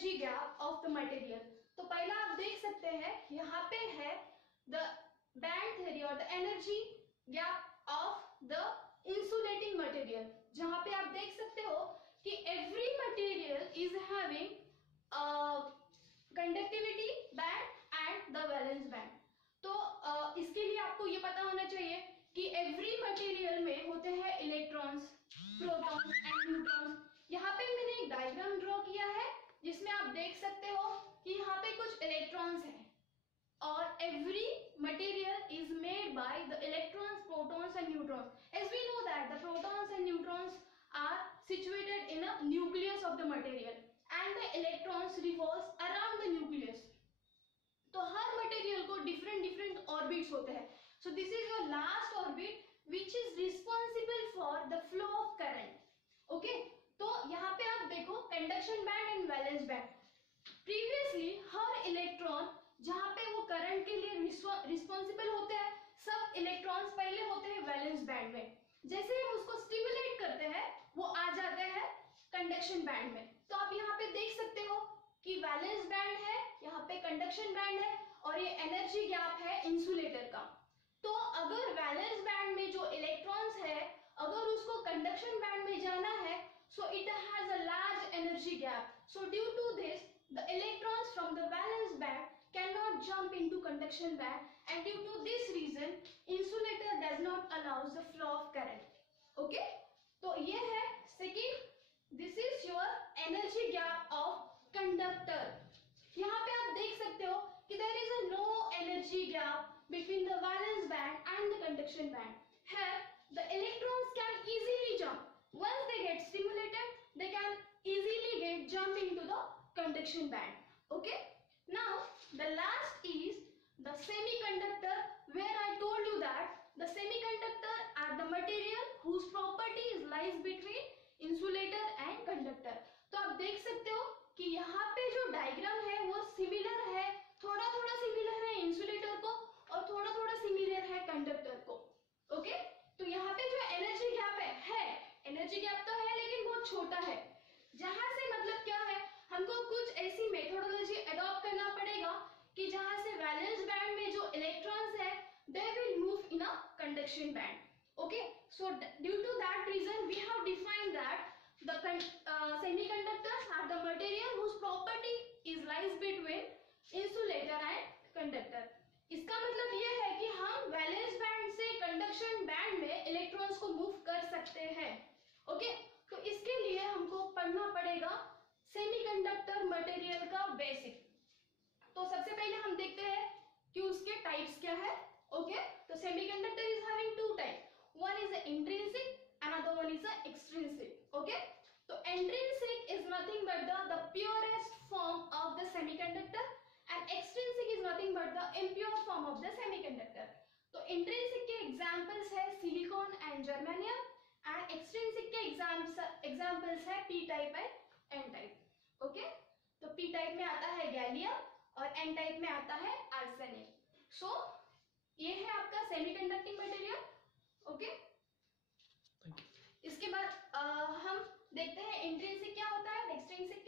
Energy gap of the material. तो पहला आप देख सकते हैं यहाँ पे है द बैंड थ्योरी और the energy gap of the insulating material, जहां पे आप देख सकते हो कि every material is having conductivity band and the valence band. तो इसके लिए आपको ये पता होना चाहिए कि एवरी मटेरियल में होते हैं इलेक्ट्रॉन्स, प्रोटॉन्स एंड न्यूट्रॉन्स। यहाँ पे मैंने एक डायग्राम ड्रॉ किया है जिसमें आप देख सकते हो कि यहाँ पे कुछ इलेक्ट्रॉन्स हैं और every material is made by the electrons, protons and neutrons. As we know that the protons and neutrons are situated in a nucleus of the material and the electrons revolves around the nucleus. तो हर material को different different orbits होते हैं। So this is your last orbit which is responsible for the flow of current. Okay, तो यहाँ पे आप देखो conduction band and valence band. Previously her electron जहाँ पे वो करंट के लिए रिस्पॉन्सिबल होते हैं, सब इलेक्ट्रॉन्स पहले होते हैं वैलेंस बैंड में। जैसे हम उसको स्टिमुलेट करते हैं वो आ जाते हैं कंडक्शन बैंड में। तो आप यहाँ पे देख सकते हो कि वैलेंस बैंड है, यहाँ पे कंडक्शन बैंड है और ये एनर्जी गैप है इंसुलेटर का। तो अगर वैलेंस बैंड में जो इलेक्ट्रॉन्स है अगर उसको कंडक्शन बैंड में जाना है, so it has a large energy gap. So due to this, the electrons from the valence band cannot jump into conduction band, and due to this reason, insulator does not allows the flow of current. Okay? तो ये है second. This is your energy gap of conductor. यहाँ पे आप देख सकते हो कि there is a no energy gap between the valence band and the conduction band. Here, the electrons can easily jump. Once they get stimulated, they can easily get jump into the conduction band. Okay? Now, the last is the semiconductor, where I told you that the semiconductor are the material whose properties lies between insulator and conductor. तो आप देख सकते हो कि यहाँ पे जो diagram है वो सिमिलर है, थोड़ा थोड़ा सिमिलर है इंसुलेटर को और थोड़ा थोड़ा सिमिलर है कंडक्टर को। ओके, तो यहाँ पे जो एनर्जी गैप है एनर्जी गैप तो है लेकिन बहुत छोटा है। जहां से मतलब क्या है, हमको कुछ ऐसी मेथोडोलॉजी अडॉप्ट करना पड़ेगा कि जहां से वैलेंस बैंड में जो इलेक्ट्रॉन्स है they will move in a conduction band. Okay, so due to that reason we have defined that the semiconductors are the material whose property is lies between insulator and conductor. इसका मतलब ये है कि हम valence band से conduction band में electrons को move कर सकते हैं। ओके, तो इसके लिए हमको पढ़ना पड़ेगा सेमीकंडक्टर मटेरियल का बेसिक। तो सबसे पहले हम देखते हैं कि उसके टाइप्स क्या है। ओके, तो semiconductor is having two type, one is intrinsic, another one is a extrinsic. Okay, so intrinsic is nothing but the purest form of the semiconductor and extrinsic is nothing but the impure form of the semiconductor. तो intrinsic के examples है silicon and germanium and extrinsic के examples है p type and n type. Okay, तो p type में आता है gallium और n type में आता है आर्सेनिक। So ये है आपका semiconducting material. Okay, इसके बाद हम देखते हैं इंट्रिंसिक क्या होता है, एक्सट्रिंसिक